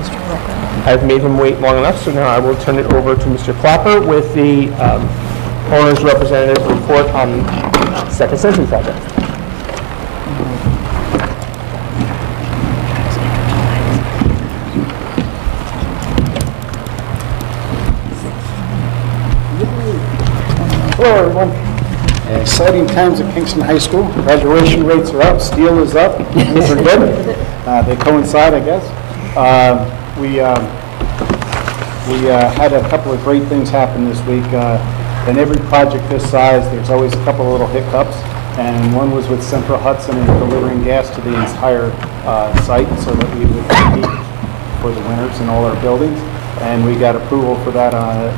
I've made him wait long enough, so now I will turn it over to Mr. Clapper with the owner's representative report on Second Century project. Hello, everyone. Exciting times at Kingston High School. Graduation rates are up, steel is up, things are good. They coincide, I guess. We had a couple of great things happen this week. In every project this size, there's always a couple of little hiccups, and one was with Central Hudson and delivering gas to the entire site so that we would heat for the winters in all our buildings. And we got approval for that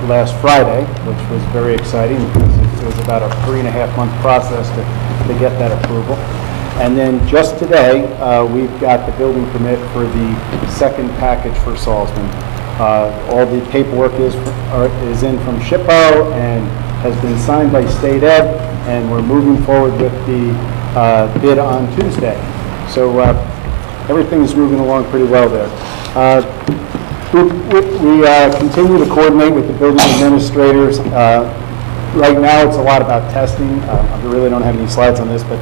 last Friday, which was very exciting because it was about a 3.5-month process to get that approval. And then just today, we've got the building permit for the second package for Salzman. All the paperwork is in from SHPO and has been signed by State Ed, and we're moving forward with the bid on Tuesday. So everything is moving along pretty well there. We continue to coordinate with the building administrators. Right now, it's a lot about testing. I really don't have any slides on this, but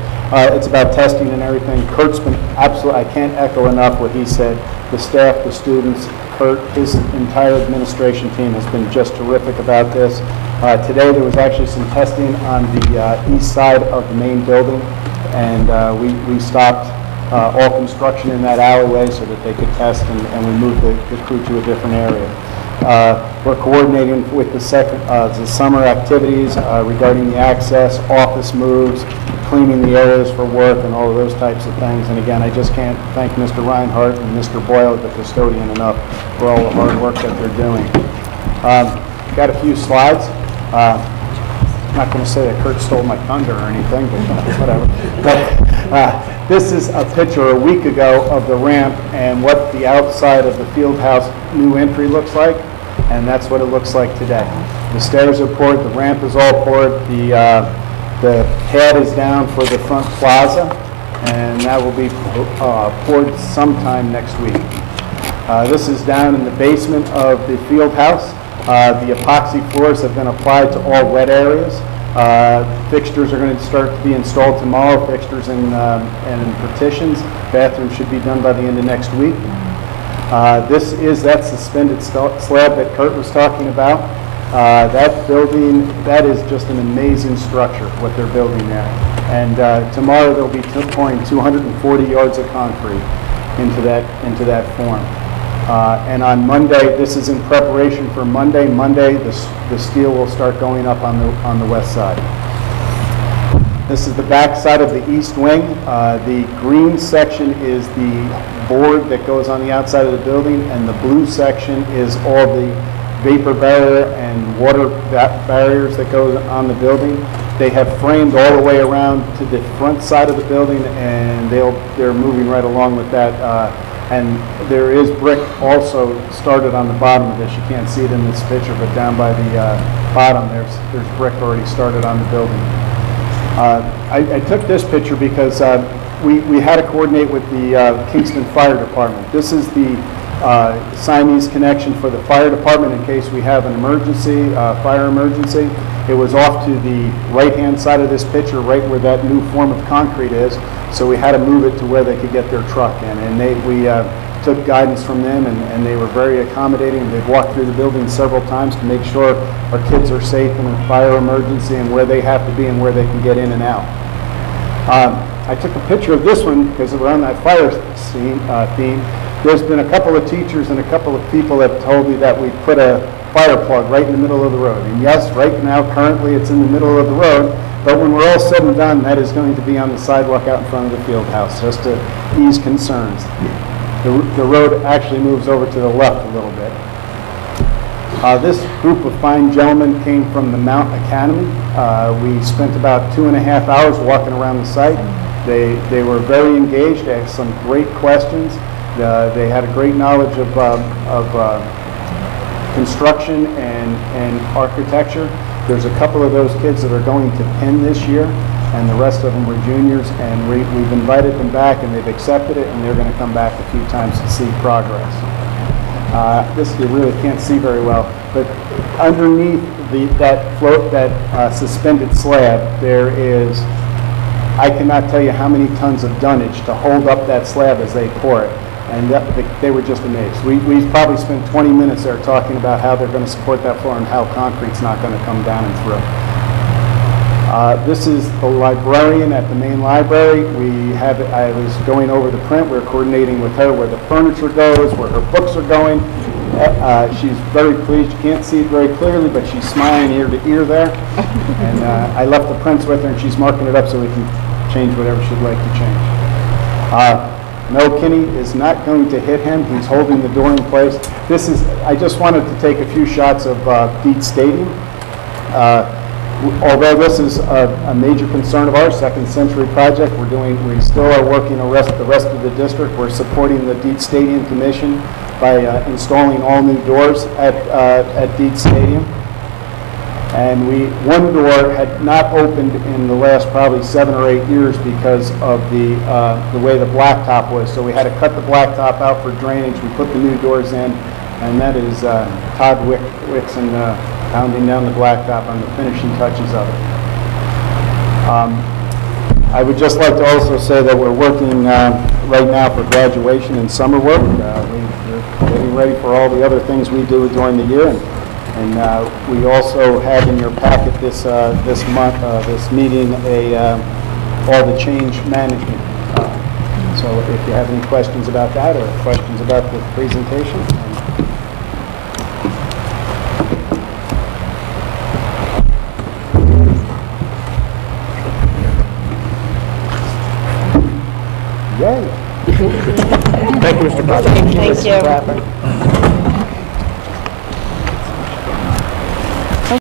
it's about testing and everything. Kurt's been absolutely, I can't echo enough what he said. The staff, the students, Kurt, his entire administration team has been just terrific about this. Today, there was actually some testing on the east side of the main building, and we stopped all construction in that alleyway so that they could test, and we moved the crew to a different area. We're coordinating with the summer activities regarding the access, office moves, cleaning the areas for work, and all of those types of things. And again, I just can't thank Mr. Reinhardt and Mr. Boyle, the custodian, enough for all the hard work that they're doing. Got a few slides. I'm not going to say that Kurt stole my thunder or anything, but whatever. But this is a picture a week ago of the ramp and what the outside of the field house new entry looks like, and that's what it looks like today. The stairs are poured, the ramp is all poured, the pad is down for the front plaza, and that will be poured sometime next week. This is down in the basement of the field house. The epoxy floors have been applied to all wet areas. Fixtures are going to start to be installed tomorrow, fixtures and partitions. Bathrooms should be done by the end of next week. This is that suspended slab that Kurt was talking about. That building, that is just an amazing structure, what they're building there. And tomorrow they'll be pouring 240 yards of concrete into that form. And on Monday, this is in preparation for Monday. Monday, the steel will start going up on the west side. This is the back side of the east wing. The green section is the board that goes on the outside of the building, and the blue section is all the vapor barrier and water barriers that go on the building. They have framed all the way around to the front side of the building, and they're moving right along with that. And there is brick also started on the bottom of this. You can't see it in this picture, but down by the bottom, there's brick already started on the building. I took this picture because we had to coordinate with the Kingston Fire Department. This is the Siamese connection for the fire department in case we have an emergency, fire emergency. It was off to the right-hand side of this picture, right where that new form of concrete is. So we had to move it to where they could get their truck in. And we took guidance from them, and they were very accommodating. They've walked through the building several times to make sure our kids are safe in a fire emergency and where they have to be and where they can get in and out. I took a picture of this one because we're on that fire scene theme. There's been a couple of teachers and a couple of people that have told me that we put a fire plug right in the middle of the road. And yes, right now, currently, it's in the middle of the road. But when we're all said and done, that is going to be on the sidewalk out in front of the field house, just to ease concerns. The road actually moves over to the left a little bit. This group of fine gentlemen came from the Mount Academy. We spent about 2.5 hours walking around the site. They were very engaged. They had some great questions. They had a great knowledge of construction and architecture. There's a couple of those kids that are going to Penn this year, and the rest of them were juniors, and we've invited them back, and they've accepted it, and they're going to come back a few times to see progress. This you really can't see very well, but underneath that suspended slab, there is, I cannot tell you how many tons of dunnage to hold up that slab as they pour it. And they were just amazed. We probably spent 20 minutes there talking about how they're going to support that floor and how concrete's not going to come down and through. This is the librarian at the main library. I was going over the print. We're coordinating with her where the furniture goes, where her books are going. She's very pleased. You can't see it very clearly, but she's smiling ear to ear there. And I left the prints with her, and she's marking it up so we can change whatever she'd like to change. No, Kinney is not going to hit him. He's holding the door in place. I just wanted to take a few shots of Dietz Stadium. Although this is a major concern of ours, Second Century project, we still are working the rest of the district. We're supporting the Dietz Stadium Commission by installing all new doors at Dietz Stadium. And one door had not opened in the last probably 7 or 8 years because of the way the blacktop was. So we had to cut the blacktop out for drainage. We put the new doors in, and that is Todd Wixon pounding down the blacktop on the finishing touches of it. I would just like to also say that we're working right now for graduation and summer work. We're getting ready for all the other things we do during the year. And we also have in your packet this meeting, all the change management. So if you have any questions about that or questions about the presentation. Yay. Thank you, Mr. Clapper. Thank you.